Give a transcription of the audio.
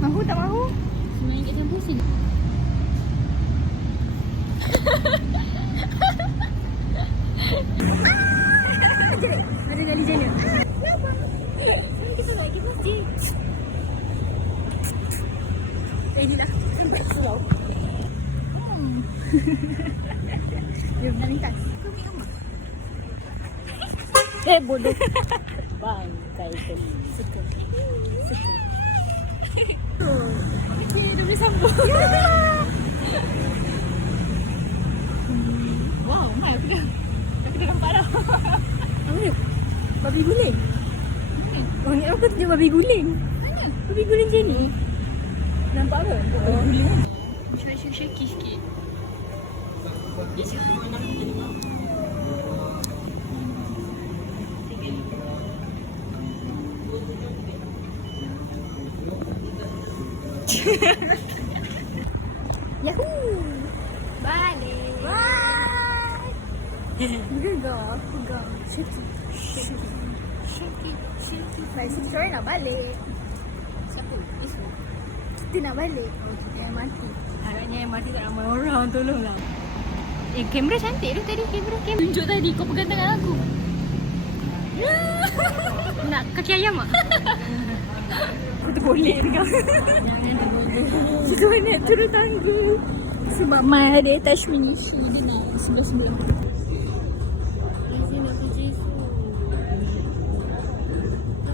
Mahu tak mahu? Sebenarnya kat sana pusing. Ada Kylie Jenner. Kita buat pergi masjid. Ready lah. Slow. Dia nak ringkas. Kau ambil gambar? Bodoh. Bangkai kali. Suka. Kita dah boleh sambung. Wow, Mai aku dah nampak dah. Apa dia? Babi guling. Orang ingat aku tu babi guling. Mana? Babi guling macam ni. Nampak ke? Babi guling. Shaky sikit. Yahoo! Balik. Bye. Gegar. Shaky. Baik, sekarang nak balik. Siapa? Ismu? Kita nak balik. Oh, kita yang mati. Harapnya yang mati tak ramai orang, tolonglah. Kamera cantik tu tadi, kamera. Tunjuk tadi, kau pegang tangan aku. Nak kaki ayam tak? Aku terboleh kau. Kita nak turun tangga. Sebab Mai ada attachment issue. Dia nak sebelah-sebelah.